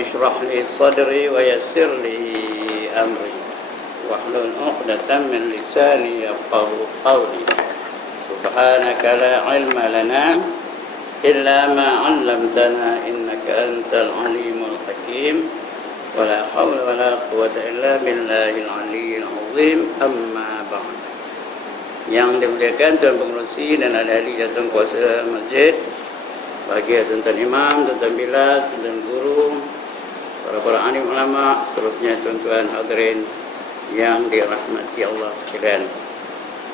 اشرح لي صدري ويسر لي أمري واحلل عقدة من لساني يفقهوا قولي سبحانك لا علم لنا إلا ما علمتنا إنك أنت العليم الحكيم ولا حول ولا قوة إلا بالله العلي العظيم أما بعد. Yang dimuliakan Tuan Pengerusi dan ahli jawatan kuasa masjid, bagi tuan-tuan imam, tuan-tuan bilal, tuan-tuan guru, para alim ulama, seterusnya tuan-tuan hadirin yang dirahmati Allah sekalian.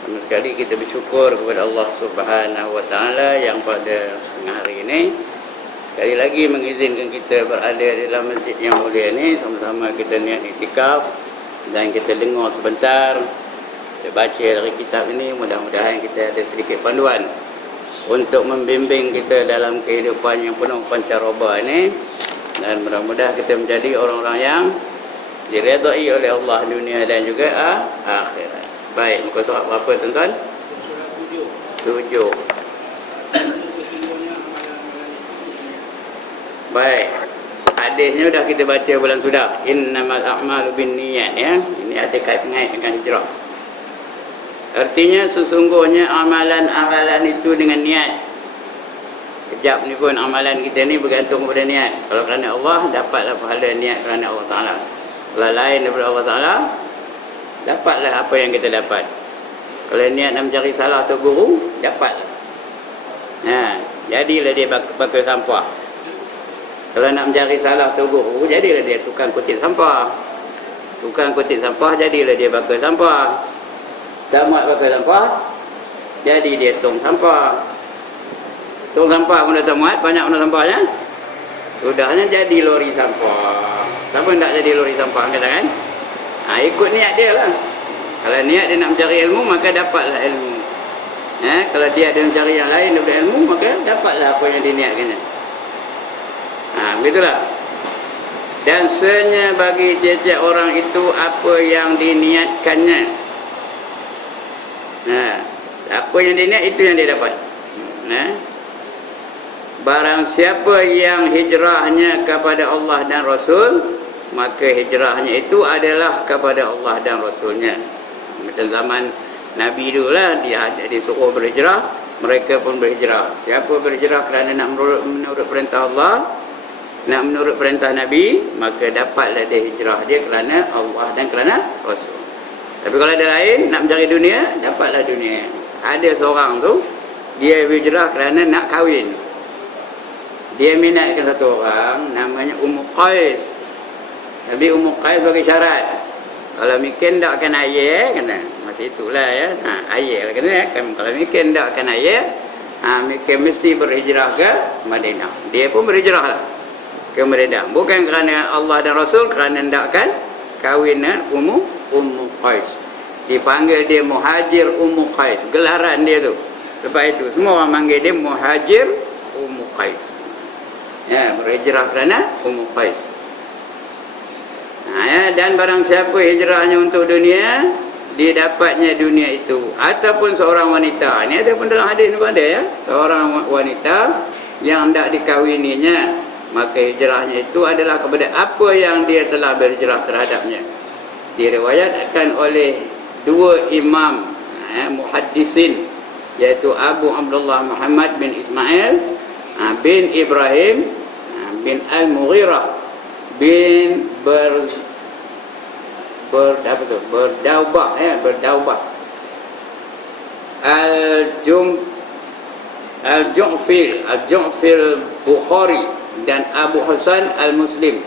Pertama sekali kita bersyukur kepada Allah Subhanahu wa taala yang pada tengah hari ini sekali lagi mengizinkan kita berada di dalam masjid yang mulia ini, sama-sama kita niat iktikaf dan kita dengar sebentar, kita baca dari kitab ini. Mudah-mudahan kita ada sedikit panduan untuk membimbing kita dalam kehidupan yang penuh pancaroba ini, dan mudah-mudahan kita menjadi orang-orang yang diredai oleh Allah dunia dan juga akhirat. Baik, muka surat berapa tuan-tuan? Surat 7. Baik, hadisnya sudah kita baca bulan sudah. Innamal a'malu binniyat, ya. Ini ada kait-kait dengan hijrah. Artinya sesungguhnya amalan-amalan itu dengan niat. Kejap ni pun amalan kita ni bergantung kepada niat. Kalau kerana Allah, dapatlah pahala niat kerana Allah Ta'ala. Kalau lain daripada Allah Ta'ala, dapatlah apa yang kita dapat. Kalau niat nak mencari salah atau guru, dapatlah. Jadilah dia bakal sampah. Kalau nak mencari salah atau guru, jadilah dia tukang kutip sampah. Tukang kutip sampah, jadilah dia bakal sampah. Tamat bakal sampah, jadi dia tong sampah. Tong sampah pun dah tamat, banyak mana sampahnya? Sudahnya jadi lori sampah. Siapa nak jadi lori sampah, kata kan? Ikut niat dia lah. Kalau niat dia nak mencari ilmu, maka dapatlah ilmu. Kalau dia ada mencari yang lain daripada ilmu, maka dapatlah apa yang diniatkannya. Begitulah. Dan senyap bagi tiap-tiap orang itu apa yang diniatkannya. Apa yang dia niat, itu yang dia dapat. Barang siapa yang hijrahnya kepada Allah dan Rasul, maka hijrahnya itu adalah kepada Allah dan Rasulnya. Macam zaman Nabi dulu lah, dia disuruh berhijrah, mereka pun berhijrah. Siapa berhijrah kerana nak menurut perintah Allah, nak menurut perintah Nabi, maka dapatlah dia hijrah dia kerana Allah dan kerana Rasul. Tapi kalau ada lain, nak mencari dunia, dapatlah dunia. Ada seorang tu, dia hijrah kerana nak kahwin. Dia minatkan satu orang, namanya Ummu Qais. Tapi Ummu Qais bagi syarat, kalau mikir tak akan ayah, kena. Masa itulah ya, ayah lah kena ya. Kalau mikir tak akan ayah, mikir mesti berhijrah ke Madinah. Dia pun berhijrah lah ke Madinah. Bukan kerana Allah dan Rasul, kerana tak akan kahwin dengan Ummu Qais. Dipanggil dia Muhajir Ummu Qais, gelaran dia tu. Lepas itu semua orang panggil dia Muhajir Ummu Qais. Berhijrah kerana Ummu Qais. Dan barang siapa hijrahnya untuk dunia, dia dapatnya dunia itu. Ataupun seorang wanita, ini ada pun dalam hadis ni pun ada ya, seorang wanita yang hendak dikahwininya, maka hijrahnya itu adalah kepada apa yang dia telah berhijrah terhadapnya. Diriwayatkan oleh dua imam muhaddisin, iaitu Abu Abdullah Muhammad bin Ismail bin Ibrahim bin Al-Mughirah bin Berdaubah Al-Ju'fil Bukhari dan Abu Hasan Al-Muslim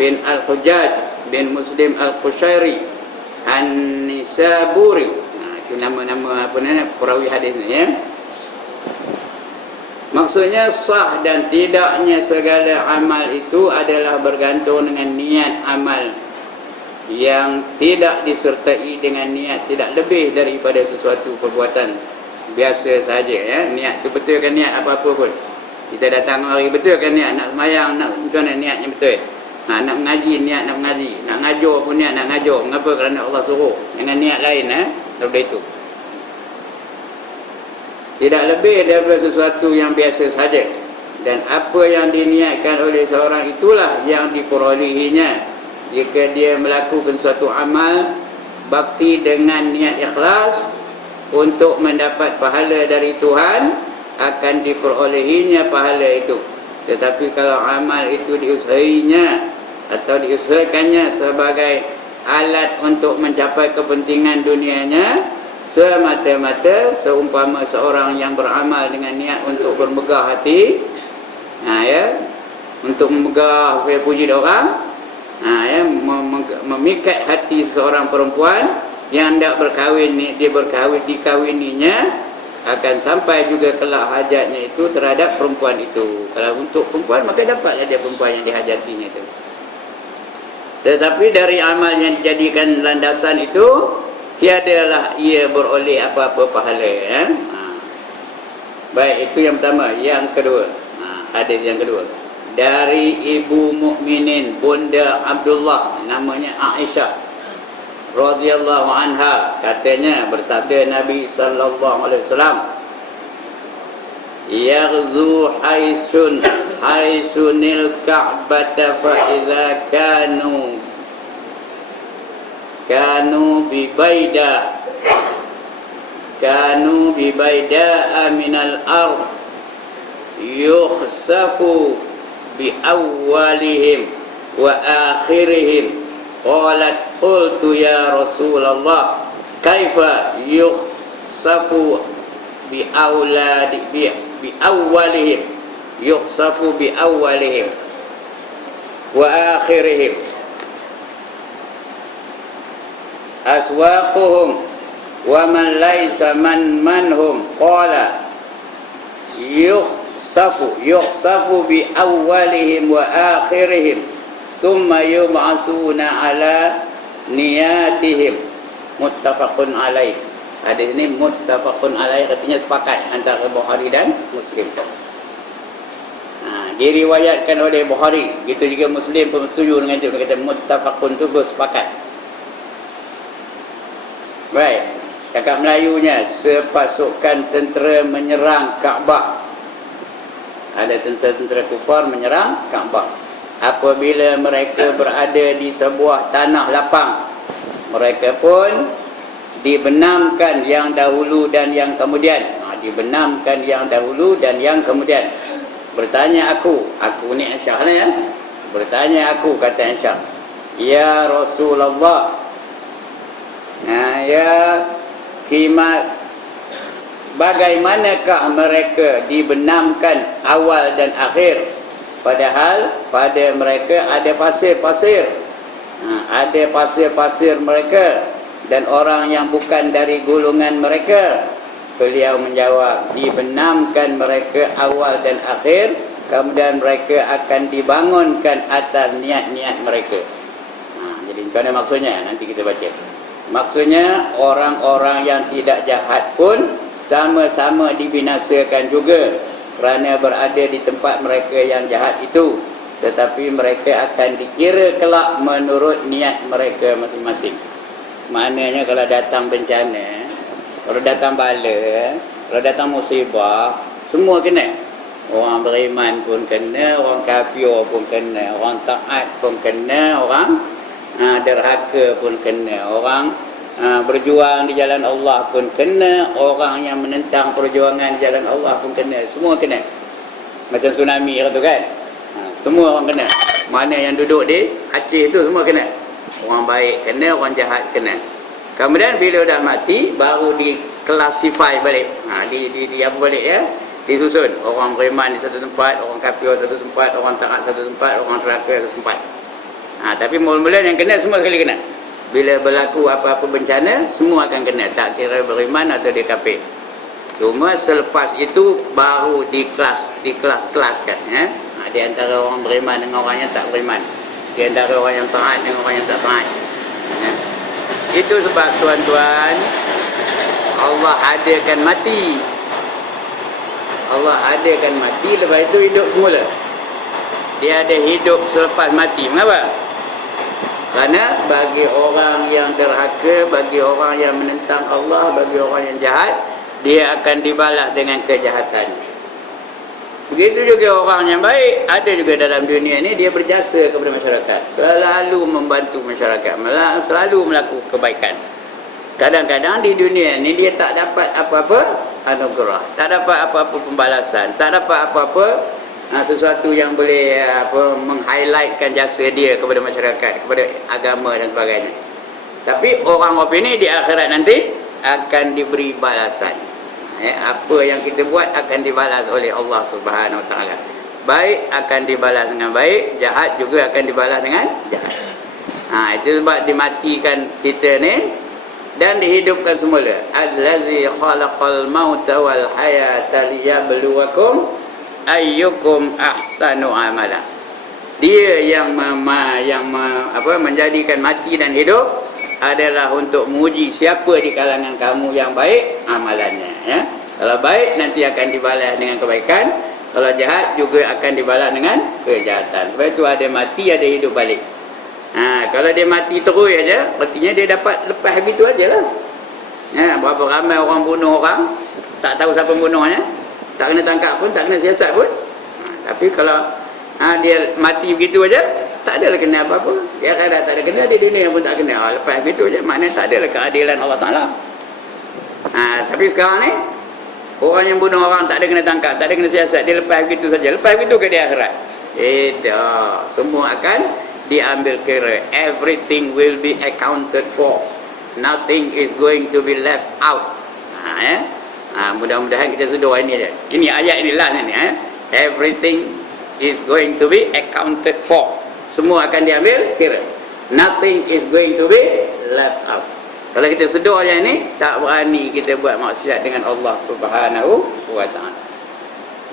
bin Al-Hujjaj bin Muslim Al-Qushairi An-Nisaburi. Itu nama-nama apa ni, perawi hadis ni ya. Maksudnya sah dan tidaknya segala amal itu adalah bergantung dengan niat amal yang tidak disertai dengan niat tidak lebih daripada sesuatu perbuatan biasa saja ya. Niat tu betul kan, niat apa-apa pun. Kita datang hari betul kan niat, nak semayang, nak macam mana niatnya betul. Nak mengaji, niat nak mengaji. Nak ngajar pun niat nak ngajar. Mengapa? Kerana Allah suruh. Dengan niat lain daripada itu. Tidak lebih daripada sesuatu yang biasa saja. dan apa yang diniatkan oleh seorang itulah yang diperolehinya. Jika dia melakukan suatu amal bakti dengan niat ikhlas untuk mendapat pahala dari Tuhan, akan diperolehinya pahala itu. Tetapi kalau amal itu diusahainya atau diusahakannya sebagai alat untuk mencapai kepentingan dunianya, semata-mata seumpama seorang yang beramal dengan niat untuk bermegah hati, untuk memegah puji orang, memikat hati seorang perempuan yang hendak berkahwin, dia dikahwininya, akan sampai juga kelak hajatnya itu terhadap perempuan itu. Kalau untuk perempuan, maka dapatlah dia perempuan yang dihajatinya itu. Tetapi dari amal yang dijadikan landasan itu, tiadalah ia beroleh apa-apa pahala. Baik, itu yang pertama. Yang kedua, hadis yang kedua, dari ibu mukminin Bunda Abdullah, namanya Aisyah radhiyallahu anha, katanya bersabda Nabi sallallahu alaihi wasallam, yaghzu haisunil ka'bata fa idza kanu bi baida minal ard yukhsafu bi awwalihim wa akhirihim. Qalat qultu ya Rasulullah kaifa yukhsafu bi awwalihim yukhsafu bi awwalihim wa akhirihim aswaquhum wa man laysa manhum. Qala yukhsafu bi awwalihim wa akhirihim thumma yub'asuna ala niyatihim. Muttafaqun alaih. Hadis ini muttafaqun alaih, artinya sepakat antara Bukhari dan Muslim. Diriwayatkan oleh Bukhari, gitu juga Muslim pun setuju dengan itu. Dia kata muttafaqun tu bersepakat. Baik, cakap Melayunya, sepasukan tentera menyerang Kaabah. Ada tentera-tentera kufar menyerang Kaabah. Apabila mereka berada di sebuah tanah lapang, mereka pun dibenamkan yang dahulu dan yang kemudian. Dibenamkan yang dahulu dan yang kemudian. Bertanya aku ni Aisyah ya. Bertanya aku, kata Aisyah, ya Rasulullah, ya kimat, bagaimanakah mereka dibenamkan awal dan akhir, padahal pada mereka ada pasir-pasir, ada pasir-pasir mereka dan orang yang bukan dari golongan mereka. Beliau menjawab, dibenamkan mereka awal dan akhir, kemudian mereka akan dibangunkan atas niat-niat mereka. Jadi macam mana maksudnya? Nanti kita baca. Maksudnya orang-orang yang tidak jahat pun sama-sama dibinasakan juga kerana berada di tempat mereka yang jahat itu, tetapi mereka akan dikira kelak menurut niat mereka masing-masing. Maknanya kalau datang bencana, kalau datang bala, kalau datang musibah, semua kena. Orang beriman pun kena, orang kafir pun kena, orang taat pun kena, orang derhaka pun kena, orang berjuang di jalan Allah pun kena, orang yang menentang perjuangan di jalan Allah pun kena. Semua kena. Macam tsunami tu kan, semua orang kena. Mana yang duduk di Aceh tu semua kena. Orang baik kena, orang jahat kena. Kemudian bila dah mati, baru diklasifai balik. Di apa balik ya? Disusun. Orang beriman di satu tempat, orang kafir satu tempat, orang taat satu tempat, orang neraka satu tempat. Tapi mula-mula yang kena semua sekali kena. Bila berlaku apa-apa bencana, semua akan kena, tak kira beriman atau dia kafir. Cuma selepas itu baru dikelas-kelaskan ya. Di antara orang beriman dengan orang yang tak beriman, di antara orang yang taat dengan orang yang tak taat ya. Itu sebab tuan-tuan, Allah adakan mati. Allah adakan mati, lepas itu hidup semula. Dia ada hidup selepas mati. Mengapa? Kerana bagi orang yang derhaka, bagi orang yang menentang Allah, bagi orang yang jahat, dia akan dibalas dengan kejahatan. Begitu juga orang yang baik, ada juga dalam dunia ni dia berjasa kepada masyarakat, selalu membantu masyarakat, selalu melakukan kebaikan. Kadang-kadang di dunia ni dia tak dapat apa-apa anugerah, tak dapat apa-apa pembalasan, tak dapat apa-apa sesuatu yang boleh meng-highlightkan jasa dia kepada masyarakat, kepada agama dan sebagainya. Tapi orang ini di akhirat nanti akan diberi balasan. Apa yang kita buat akan dibalas oleh Allah Subhanahu Wa Taala. Baik akan dibalas dengan baik, jahat juga akan dibalas dengan jahat. Itu sebab dimatikan kita ni dan dihidupkan semula. Allazi khalaqal mauta wal hayata liyabluwakum ayyukum ahsanu amala. Dia yang menjadikan mati dan hidup adalah untuk menguji siapa di kalangan kamu yang baik amalannya, ya. Kalau baik nanti akan dibalas dengan kebaikan, kalau jahat juga akan dibalas dengan kejahatan. Sebab itu ada mati, ada hidup balik. Kalau dia mati terus aja, artinya dia dapat lepas begitu ajalah. Berapa ramai orang bunuh orang, tak tahu siapa bunuhnya, tak kena tangkap pun, tak kena siasat pun. Tapi kalau dia mati begitu aja, tak adalah kena apa-apa. Dia akhirat tak ada kena, di dunia pun tak kena. Lepas begitu aja, maknanya tak adalah keadilan Allah Ta'ala. Tapi sekarang ni, orang yang bunuh orang tak ada kena tangkap, tak ada kena siasat, dia lepas begitu saja. Lepas begitu ke di akhirat? Semua akan diambil kira. Everything will be accounted for. Nothing is going to be left out. Mudah-mudahan kita sedar ini je. Ini ayat ini last ni. Everything is going to be accounted for. Semua akan diambil kira. Nothing is going to be left out. Kalau kita sedar yang ini, tak berani kita buat maksiat dengan Allah Subhanahu Wa Taala.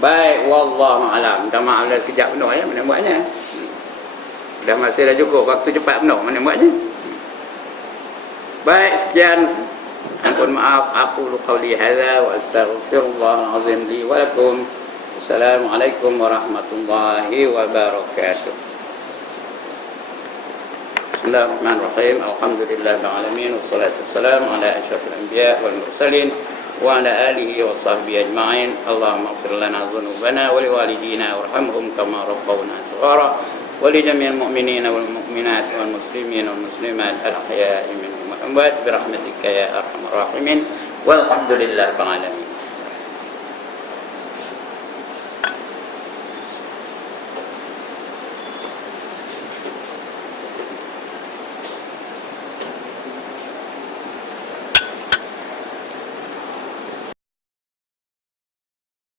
Baik, wallahu a'lam. Minta maaf dah sekejap penuh ya, mana buatnya. Dah masa dah cukup, waktu cepat penuh, mana buatnya. Baik, sekian. Mohon maaf, aqulu qawli hadza wa astaghfirullahal azim li wa lakum. Assalamualaikum warahmatullahi wabarakatuh. Bismillahirrahmanirrahim. Alhamdulillahil alamin wassalatu wassalamu ala asyrafil anbiya wal mursalin wa ala alihi wa sahbihi ajma'in. Allahumma ighfir lana dhunubana wa liwalidina warhamhum kama rabbawna shighara wa li jami'il mu'minina wal mu'minat wal muslimina wal muslimat al ahya'i minhum wal amwat bi rahmatika ya arhamar rahimin. Walhamdulillahil alamin.